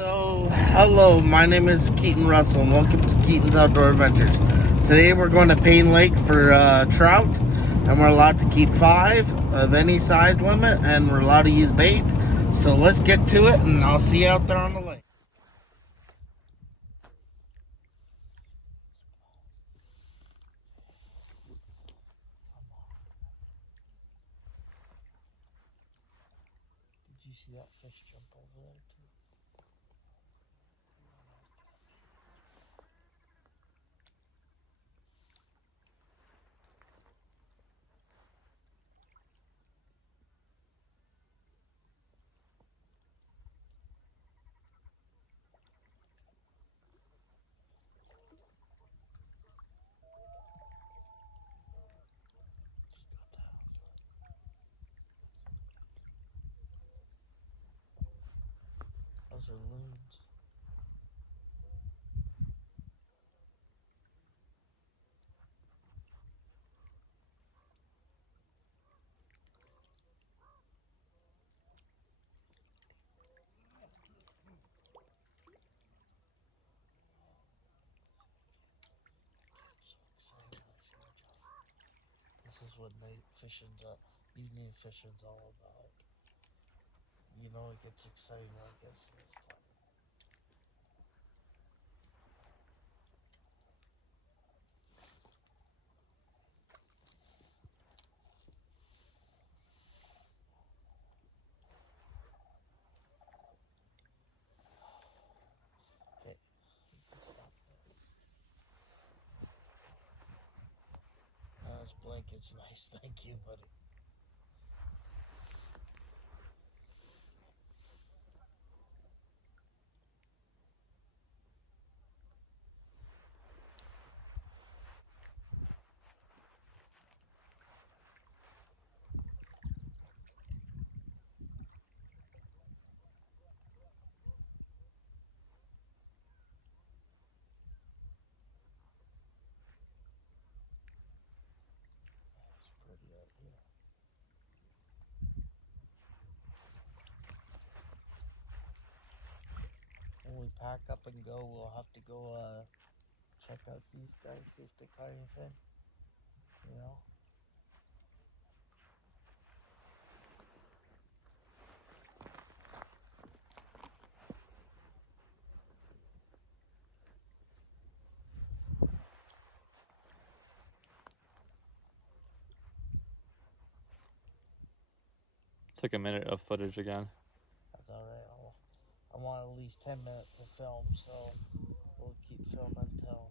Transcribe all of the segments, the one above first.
So, hello, my name is Keaton Russell, and welcome to Keaton's Outdoor Adventures. Today we're going to Payne Lake for trout, and we're allowed to keep 5 of any size limit, and we're allowed to use bait. So let's get to it, and I'll see you out there on the lake. Did you see that fish jump over there too? Those are loons. This is what night fishing's evening fishing's all about. You know, it gets exciting when it gets to this time. Okay, stop there. This blanket's nice, thank you, buddy. When we pack up and go, we'll have to go check out these guys, see if they caught anything. You know? Took a minute of footage again. That's alright. I want at least 10 minutes to film, so we'll keep filming until,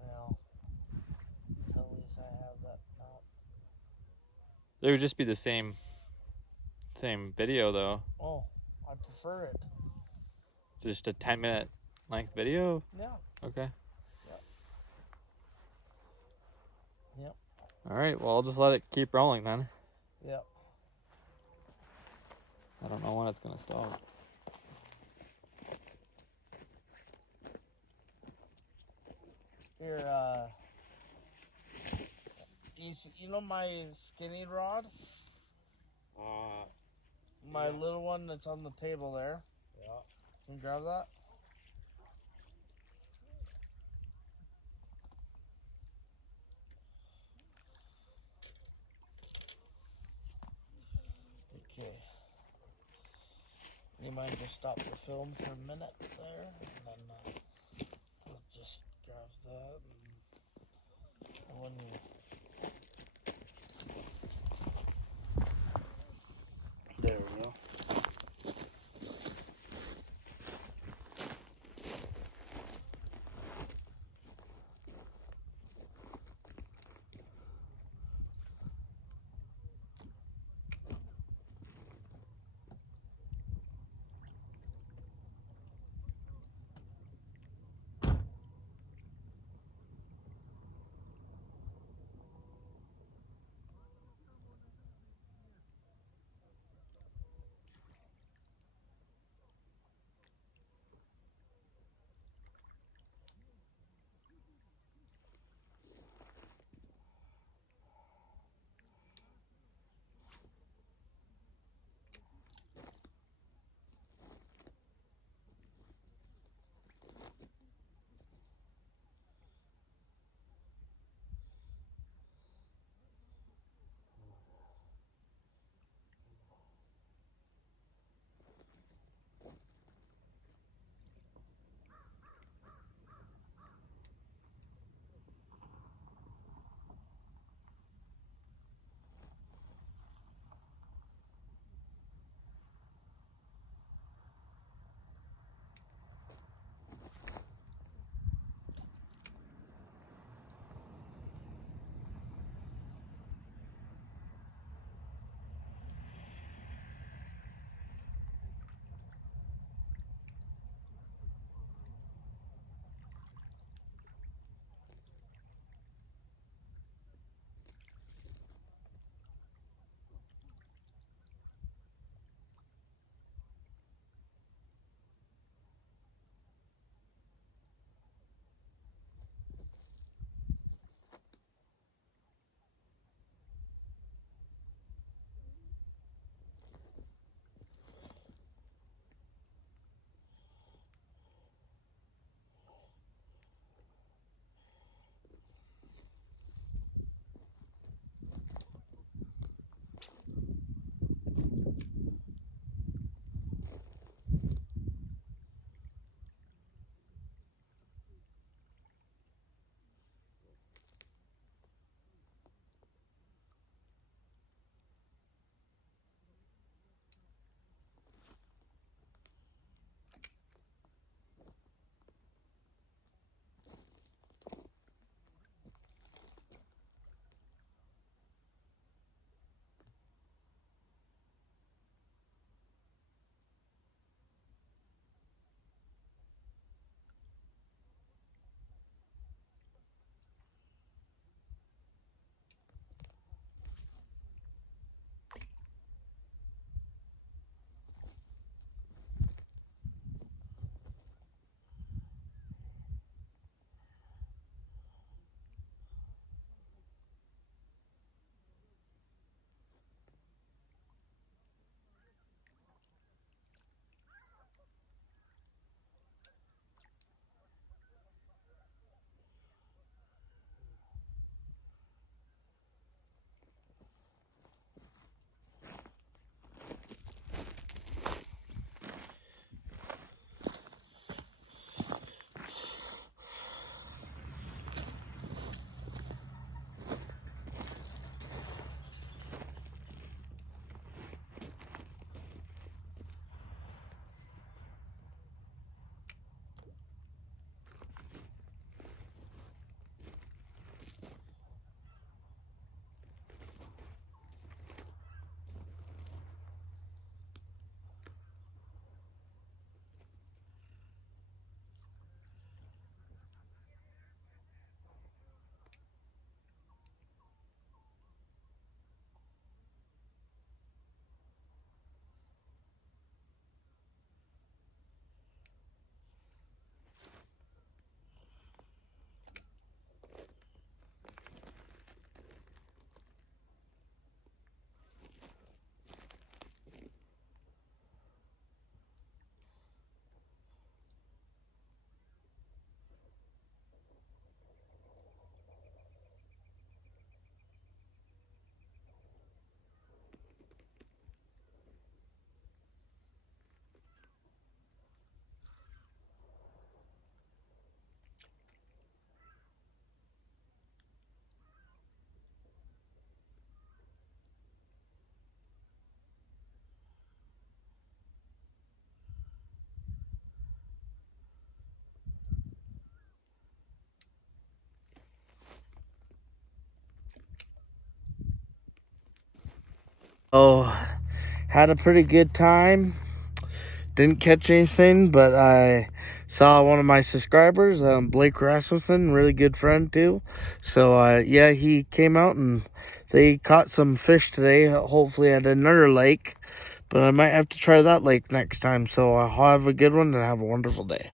until at least I have that map. It would just be the same video though. Oh, I prefer it. Just a 10-minute length video? Yeah. Okay. Yep. Yep. Alright, well I'll just let it keep rolling then. Yep. I don't know when it's gonna stop. Here, you know my skinny rod? My little one that's on the table there. Yeah. Can you grab that? Okay. You mind just stop the film for a minute there, and then we'll just grab that. And when you there we go. Oh, had a pretty good time. Didn't catch anything, but I saw one of my subscribers, Blake Rasmussen, really good friend too. So yeah, he came out and they caught some fish today, hopefully at another lake. But I might have to try that lake next time. So I'll have a good one and have a wonderful day.